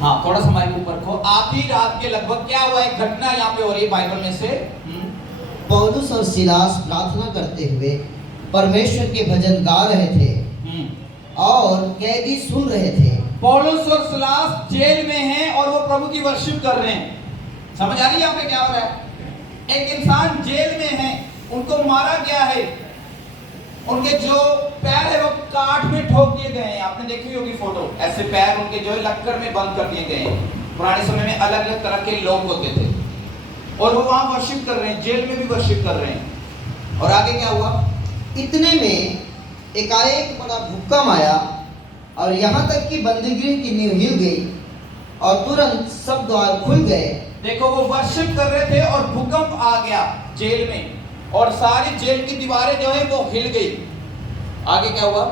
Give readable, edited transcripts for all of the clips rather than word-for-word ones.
हाँ, थोड़ा सा माइक ऊपर रखो। आधी रात के लगभग क्या हुआ, एक घटना यहाँ पे हो रही है बाइबल में से। पौलुस और सिलास प्रार्थना करते हुए परमेश्वर के भजन गा रहे थे और कैदी सुन रहे थे। पौलुस और सिलास जेल में हैं और वो प्रभु की वर्शिप कर रहे हैं। समझ आ रही है यहाँ पे क्या हो रहा है? एक इंसान जेल में है, उनको मारा गया है, उनके जो पैर है वो काठ में ठोक दिए गए हैं। आपने देखी होगी फोटो, ऐसे पैर उनके जो है लक्कड़ में बंद कर दिए गए हैं। पुराने समय में अलग अलग तरह के लोग होते थे और वो वहां वर्शिप कर रहे हैं, जेल में भी वर्शिप कर रहे हैं। और आगे क्या हुआ? इतने में एकाएक बड़ा भूकंप आया और यहाँ तक कि बंदीगृह की नींव हिल गई और तुरंत सब द्वार खुल गए। देखो, वो वर्शिप कर रहे थे और भूकंप आ गया जेल में और सारी जेल की दीवारें जो है वो हिल गई। आगे क्या हुआ?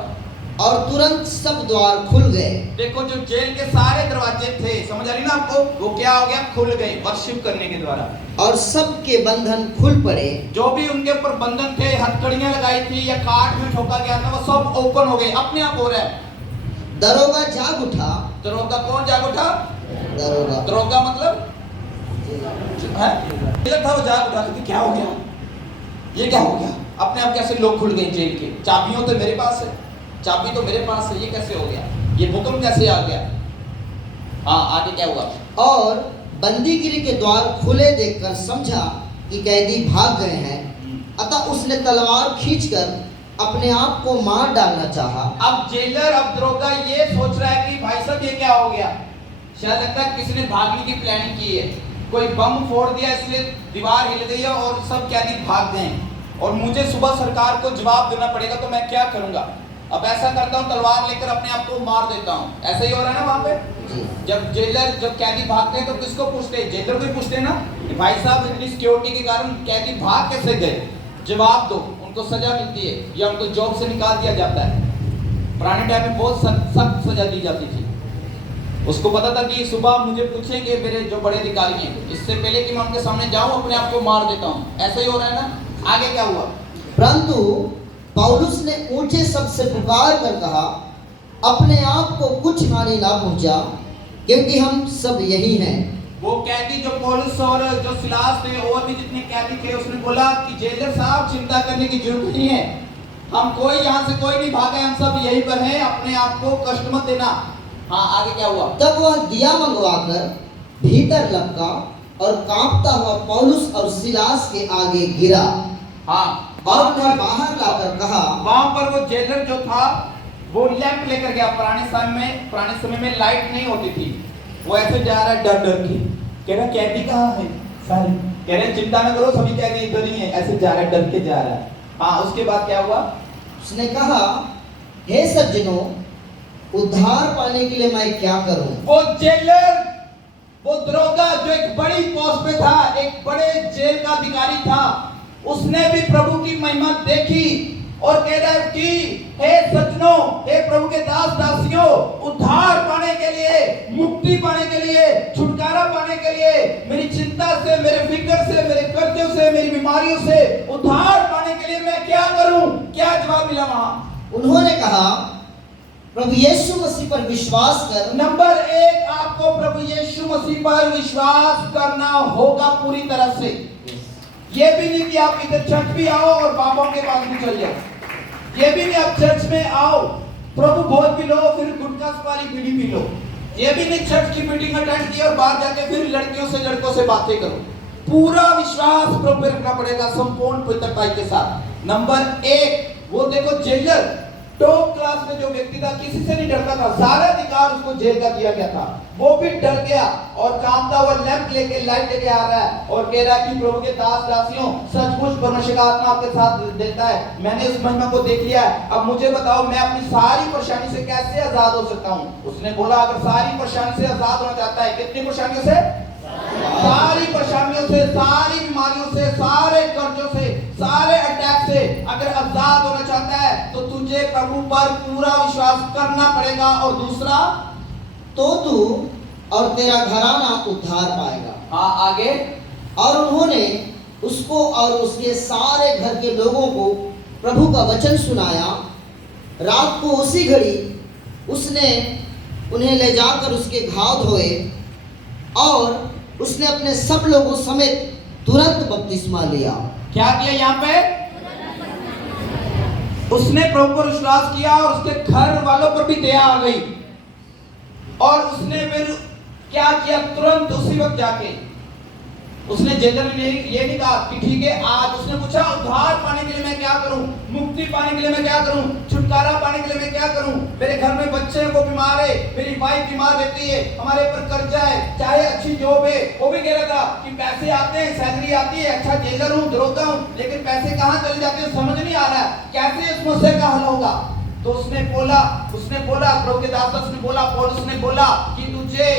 और तुरंत सब द्वार खुल गए। देखो, जो जेल के सारे दरवाजे थे, समझ आ रही ना आपको, वो क्या हो गया? खुल गए वर्शिप करने के द्वारा। और सबके बंधन खुल पड़े। जो भी उनके ऊपर बंधन थे, हथकड़ियां लगाई थी या काठ में ठोका गया था, वो सब ओपन हो गए, अपने आप हो रहा है। दरोगा जाग उठा। दरोगा कौन जाग उठा? दरोगा मतलब है था, वो जाग उठा कि क्या हो गया, ये क्या हो गया? अपने आप कैसे लोग खुल गए जेल के? चाबियों तो मेरे पास है, चाबी तो मेरे पास है, ये कैसे हो गया? ये भूकंप कैसे आ गया? हाँ, आगे क्या हुआ? और बंदीगृह के द्वार खुले देखकर समझा कि कैदी भाग गए हैं, अतः उसने तलवार खींचकर अपने आप को मार डालना चाहा। अब जेलर, अब दरोगा ये सोच रहा है कि भाई साहब ये क्या हो गया? शायद लगता है किसी ने भागने की प्लानिंग की है, कोई बम फोड़ दिया इसलिए दीवार हिल गई है और सब कैदी भाग गए और मुझे सुबह सरकार को जवाब देना पड़ेगा, तो मैं क्या करूंगा? अब ऐसा करता हूँ, तलवार लेकर अपने आप को मार देता हूँ। ऐसा ही हो रहा है ना वहां पे। जब जेलर, जब कैदी भागते हैं तो किसको पूछते हैं? जेलर को ही पूछते हैं ना कि भाई साहब इतनी सिक्योरिटी के कारण कैदी भाग कैसे गए, जवाब दो। उनको सजा मिलती है या उनको जॉब से निकाल दिया जाता है। पुराने टाइम में बहुत सख्त सजा दी जाती थी। उसको पता था कि सुबह मुझे पूछेंगे मेरे जो बड़े अधिकारी हैं, इससे पहले कि मैं उनके सामने जाऊं अपने आप को मार देता हूं। ऐसा ही हो रहा है ना। आगे क्या हुआ? परंतु पौलुस ने ऊंचे शब्द से पुकार कर कहा, अपने आप को कुछ हानि ना पहुंचा, क्योंकि हम सब यही हैं। वो कैदी जो पौलुस और जो सिलास थे और भी जितने कैदी थे, उसने बोला कि जेलर साहब चिंता करने की जरूरत नहीं है, हम कोई यहाँ से कोई नहीं भागे, हम सब यहीं पर हैं, अपने आप को कष्ट मत देना। हाँ, आगे क्या हुआ? तब वह दिया मंगवाकर भीतर लपका और कांपता हुआ पौलुस और सिलास के आगे गिरा। हाँ, और उन्हें बाहर लाकर कहा। वहां पर वो जेलर जो था वो लैंप लेकर गया। पुराने समय में लाइट नहीं होती थी। वो ऐसे जा रहा है डर डर के, कह रहा कैदी कहाँ है? सारे कह रहे चिंता न करो, सभी कैदी इधर ही है। ऐसे जा रहा है, डर के जा रहा है। हाँ, उसके बाद क्या हुआ? उसने कहा, हे सज्जनों, उद्धार पाने के लिए मैं क्या करूं? वो जेलर, वो दरोगा जो एक बड़ी पोस्ट पे था, एक बड़े जेल का अधिकारी था, उसने भी प्रभु की महिमा देखी और कह रहा है कि हे सज्जनों, हे प्रभु के दास दासियों, उद्धार पाने के लिए, मुक्ति पाने के लिए, छुटकारा पाने के लिए, मेरी चिंता से, मेरे फिक्र से, मेरे कर्जों से, मेरी बीमारियों से उद्धार पाने के लिए मैं क्या करूं? क्या जवाब मिला वहां? उन्होंने कहा, प्रभु यीशु मसीह पर विश्वास कर। नंबर 1, आपको प्रभु यीशु मसीह पर विश्वास करना होगा पूरी तरह से। ये भी नहीं कि आप इधर चर्च भी आओ और बाबा के पास भी चल जाओ। ये भी नहीं आप चर्च में आओ, प्रभु भोज भी लो, फिर गुटखा सुपारी बीड़ी पी लो। ये भी नहीं चर्च की मीटिंग अटेंड की और बाहर जाके फिर लड़कों से बातें करो। पूरा विश्वास प्रभु पे रखना पड़ेगा, संपूर्ण पवित्रता के साथ। नंबर 1, वो देखो जेलर, टॉप क्लास में जो व्यक्ति था, किसी से नहीं डरता था, सारा अधिकार उसको जेल का दिया गया था। वो भी डर गया और कांपता हुआ लैंप लेके, लाइट लेके आ रहा है और कह रहा है कि प्रभु के दास दासियों, सचमुच परमेश्वर का आत्मा आपके साथ देता है, मैंने उस महिमा को देख लिया है। अब मुझे बताओ, मैं अपनी सारी परेशानी से कैसे आजाद हो सकता हूँ? उसने बोला, अगर सारी परेशानी से आजाद होना चाहता है, कितनी परेशानियों से? सारी परेशानियों से, सारी बीमारियों से, सारे कर्जों से, सारे अटैक से अगर आजाद होना चाहता है तो तुझे प्रभु पर पूरा विश्वास करना पड़ेगा। और दूसरा, तो तू और तेरा घराना उद्धार पाएगा। हाँ, आगे। और उन्होंने उसको और उसके सारे घर के लोगों को प्रभु का वचन सुनाया। रात को उसी घड़ी उसने उन्हें ले जाकर उसके घाव धोए और उसने अपने सब लोगों समेत तुरंत बपतिस्मा लिया। क्या किया यहाँ पे? उसने प्रभु पर विश्वास किया और उसके घर वालों पर भी दया आ गई और उसने फिर क्या किया? तुरंत उसी वक्त जाके उसने जेलर ने ये नहीं कहा कि ठीक है, आज उसने पूछा उद्धार पाने के लिए मैं क्या करूं, मुक्ति पाने के लिए मैं क्या करूं, छुटकारा पाने के लिए मैं क्या करूं, मेरे घर में बच्चे हैं वो बीमार है, मेरी वाइफ बीमार रहती है, हमारे ऊपर कर्जा है, चाहे अच्छी जॉब है, वो भी कह रहा था कि पैसे आते हैं, सैलरी आती है, अच्छा जेलर हूं, दरोगा हूं, लेकिन पैसे कहां चले जाते हैं समझ नहीं आ रहा है, कैसे इस समस्या का हल होगा? तो उसने बोला प्रभु के दास ने बोला, पौलुस ने बोला कि तुझे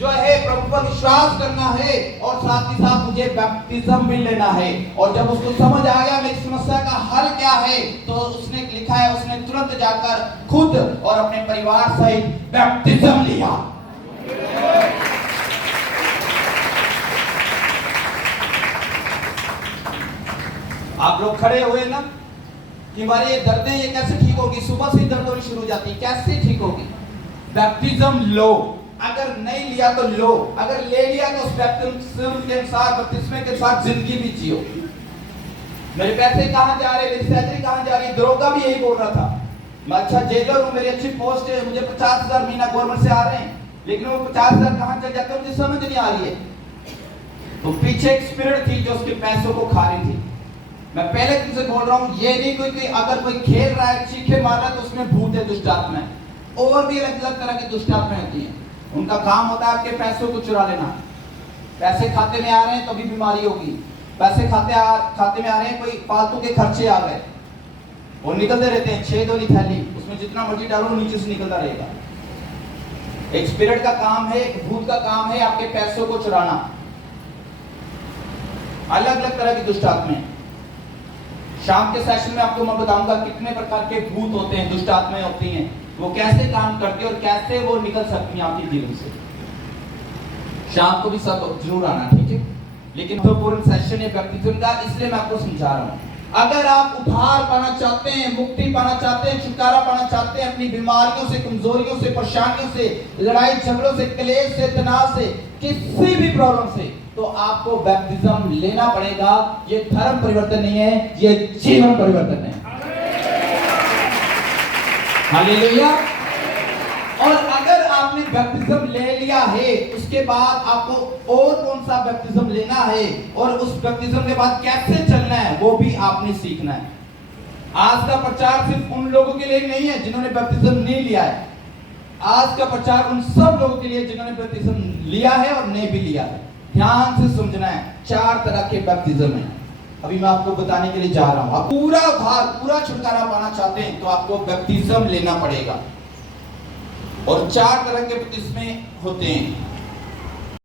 जो है प्रभु पर विश्वास करना है और साथ ही साथ मुझे बैप्टिज्म भी लेना है। और जब उसको समझ आ गया मेरी समस्या का हल क्या है, तो उसने लिखा है उसने तुरंत जाकर खुद और अपने परिवार सहित बैप्टिज्म लिया। आप लोग खड़े हुए ना कि हमारे ये दर्दें ये कैसे ठीक होगी? सुबह से दर्द होनी शुरू हो जाती है, कैसे ठीक होगी? बैप्टिज्म लो, अगर नहीं लिया तो लो, अगर ले लिया तो उस बैप्टिज्म के अनुसार, बपतिस्मे के साथ जिंदगी भी जियो। मेरे पैसे कहां जा रहे, मेरी सैलरी कहां जा रही? दरोगा भी यही बोल रहा था, मैं अच्छा जेलर हूं, मेरी अच्छी पोस्ट है, मुझे 50,000 महीना गवर्नमेंट से आ रहे हैं, लेकिन वो 50,000 कहां चल जाते हैं मुझे समझ नहीं आ रही है। तो पीछे एक स्पिरिट थी जो उसके पैसों को खा रही थी। मैं पहले तुमसे बोल रहा हूं, ये नहीं कोई अगर कोई खेल रहा है, चीखे मार रहा है तो उसमें भूत है, दुष्ट आत्मा है। और भी अलग अलग तरह की दुष्ट आत्माएं होती हैं, उनका काम होता है आपके पैसों को चुरा लेना। पैसे खाते में आ रहे हैं तो भी बीमारी होगी, पैसे खाते में आ रहे हैं, कोई फालतू के खर्चे आ गए, वो निकलते रहते हैं, 6 वाली थैली, उसमें जितना मर्जी डालो नीचे से निकलता रहेगा। एक स्पिरिट का काम है, एक भूत का काम है आपके पैसों को चुराना। अलग अलग तरह की दुष्ट आत्माएं। शाम के सेशन में आपको मैं बताऊंगा कितने प्रकार के भूत होते हैं, दुष्ट आत्माएं होती हैं, वो कैसे काम करती है और कैसे वो निकल सकती हैं आपके जीवन से। शाम को भी सब जरूर आना, ठीक है? लेकिन तो पूर्ण सेशन है बैप्टिज्म का, इसलिए मैं आपको समझा रहा हूं। अगर आप उद्धार पाना चाहते हैं, मुक्ति पाना चाहते हैं, छुटकारा पाना चाहते हैं अपनी बीमारियों से, कमजोरियों से, परेशानियों से, लड़ाई झगड़ों से, क्लेश से, तनाव से, किसी भी प्रॉब्लम से, तो आपको बैप्टिज्म लेना पड़ेगा। ये धर्म परिवर्तन नहीं है, ये जीवन परिवर्तन है। हालेलुया। और अगर आपने बैप्टिज्म ले लिया है, उसके बाद आपको और कौन सा बैप्टिज्म लेना है और उस बैप्टिज्म के बाद कैसे चलना है, वो भी आपने सीखना है। आज का प्रचार सिर्फ उन लोगों के लिए नहीं है जिन्होंने बैप्टिज्म नहीं लिया है, आज का प्रचार उन सब लोगों के लिए जिन्होंने बैप्टिज्म लिया है और नहीं भी लिया है। ध्यान से समझना है, 4 तरह के बैप्टिज्म हैं, अभी मैं आपको बताने के लिए जा रहा हूं। आप पूरा उद्धार, पूरा छुटकारा पाना चाहते हैं तो आपको बैप्टिज्म लेना पड़ेगा। और 4 तरह के बपतिस्मे होते हैं।